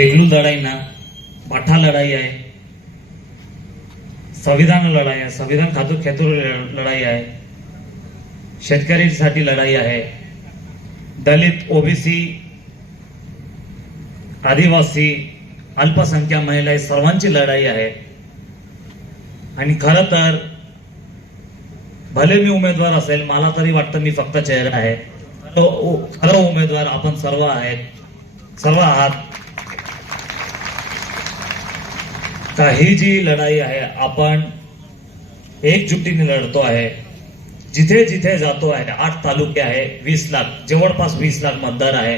एग्लू लढाईना ना लढाई लढाई आहे संविधान लढाई आहे संविधान खातू खेतूर लढाई आहे शेतकऱ्यांसाठी लढाई आहे दलित ओबीसी आदिवासी अल्पसंख्या महिला सर्वांची लढाई आहे आणि खरं तर भले मी उमेदवार असेल मला तरी वाटतं मी फक्त चेहरा आहे खरं उमेदवार आपण सर्व आहेत सर्व आहात तर ही जी लढाई आहे आपण एकजुटीने लढतो आहे जिथे जिथे जातो आहे आठ तालुके आहे वीस लाख जवळपास वीस लाख मतदार आहे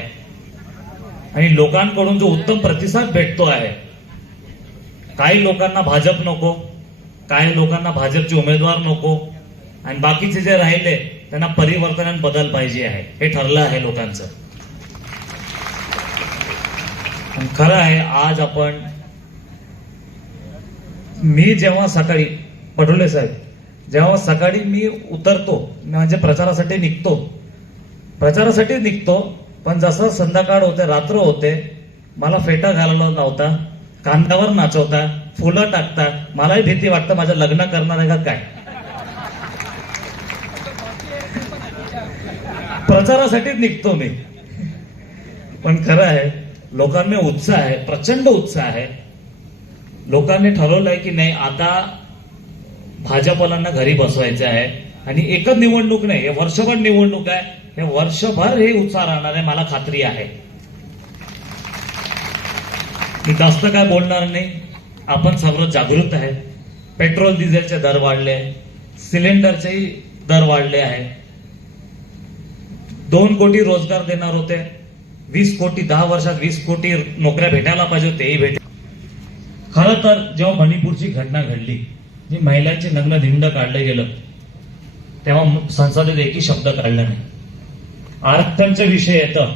आणि लोकांकडून जो उत्तम प्रतिसाद भेटतो आहे काही लोकांना भाजप नको काही लोकांना भाजपचे उमेदवार नको आणि बाकीचे जे राहिले त्यांना परिवर्तन आणि बदल पाहिजे आहे हे ठरलं आहे लोकांचं खरं आहे आज आपण मी जेव्हा सकाळी पटोले साहेब जेव्हा सकाळी मी उतरतो म्हणजे प्रचारासाठी निघतो प्रचारासाठी निघतो पण जसं संध्याकाळ होते रात्र होते मला फेटा घालवला नव्हता कांद्यावर नाचवता फुलं टाकता मलाही भीती वाटतं माझं लग्न करणार आहे का काय प्रचारासाठीच निघतो मी पण खरं आहे लोकांनी उत्साह आहे प्रचंड उत्साह आहे लोकांनी ठरवलंय की नाही आता भाजपलांना घरी बसवायचं आहे आणि एकच निवडणूक नाही हे वर्षभर निवडणूक आहे हे वर्षभर हे उत्साह राहणार आहे मला खात्री आहे मी जास्त काय बोलणार नाही आपण सर्व जागृत आहे पेट्रोल डिझेलचे दर वाढले आहे सिलेंडरचेही दर वाढले आहे दोन कोटी रोजगार देणार होते वीस कोटी दहा वर्षात वीस कोटी नोकऱ्या भेटायला पाहिजे तेही भेट खरं तर जेव्हा मणिपूरची घटना घडली जी महिलांचे नग्न धिंड काढलं गेलं तेव्हा संसदेत एकही शब्द काढला नाही आरक्षणचे विषय येतं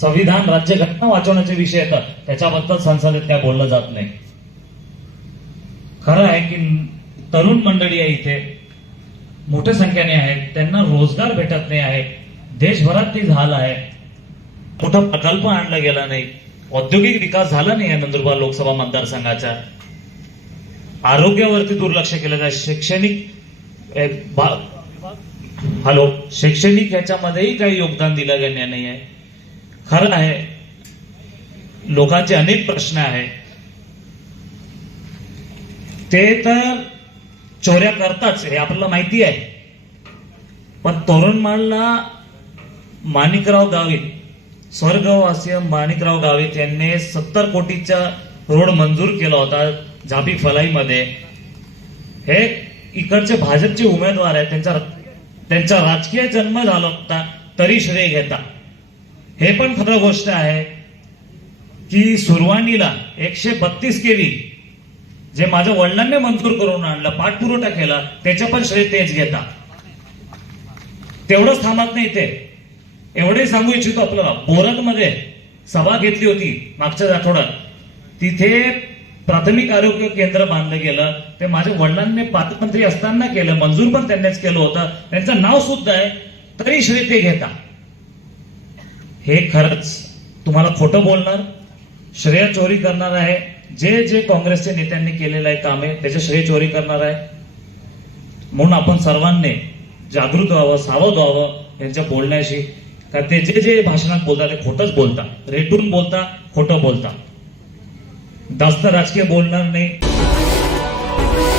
संविधान राज्यघटना वाचवण्याचे विषय येतात त्याच्याबद्दल संसदेत काय बोललं जात नाही खरं आहे की तरुण मंडळी आहे इथे मोठ्या संख्येने आहेत त्यांना रोजगार भेटत नाही आहे देशभरात ती झाला आहे कुठं प्रकल्प आणला गेला नाही औद्योगिक विकास झाला नाही आहे नंदुरबार लोकसभा मतदारसंघाच्या आरोग्यावरती दुर्लक्ष केलं जाय शैक्षणिक हॅलो शैक्षणिक ह्याच्यामध्येही काही योगदान दिलं गेलं नाही आहे खरं आहे लोकांचे अनेक प्रश्न आहे ते तर चोऱ्या करताच हे आपल्याला माहिती आहे पण तोरणमाळला माणिकराव गावी स्वर्गवासीय माणिकराव गावित यांनी सत्तर कोटीचा रोड मंजूर केला होता झाबी फलाईमध्ये हे इकडचे भाजपचे उमेदवार आहेत त्यांचा त्यांचा राजकीय जन्म झाला होता तरी श्रेय घेता हे पण खरं गोष्ट आहे की सुरवाणीला एकशे बत्तीस केवी जे माझ्या वडिलांनी मंजूर करून आणलं पाठपुरवठा केला त्याच्या पण श्रेय तेच घेता तेवढंच थांबत नाही ते एवढे सांगू इच्छितो आपल्याला मध्ये सभा घेतली होती मागच्याच आठवड्यात तिथे प्राथमिक आरोग्य केंद्र बांधलं गेलं ते माझ्या वडिलांनी पालकमंत्री असताना केलं मंजूर पण त्यांनीच केलं होतं त्यांचं नाव सुद्धा आहे तरी श्री ते घेता हे खरंच तुम्हाला खोटं बोलणार श्रेय चोरी करणार आहे जे जे काँग्रेसच्या नेत्यांनी केलेलं आहे कामे त्याचे श्रेय चोरी करणार आहे म्हणून आपण सर्वांनी जागृत व्हावं सावध व्हावं यांच्या बोलण्याशी कारण ते जे जे भाषणात बोलतात ते खोटंच बोलतात रेटून बोलता खोटं बोलता जास्त राजकीय बोलणार नाही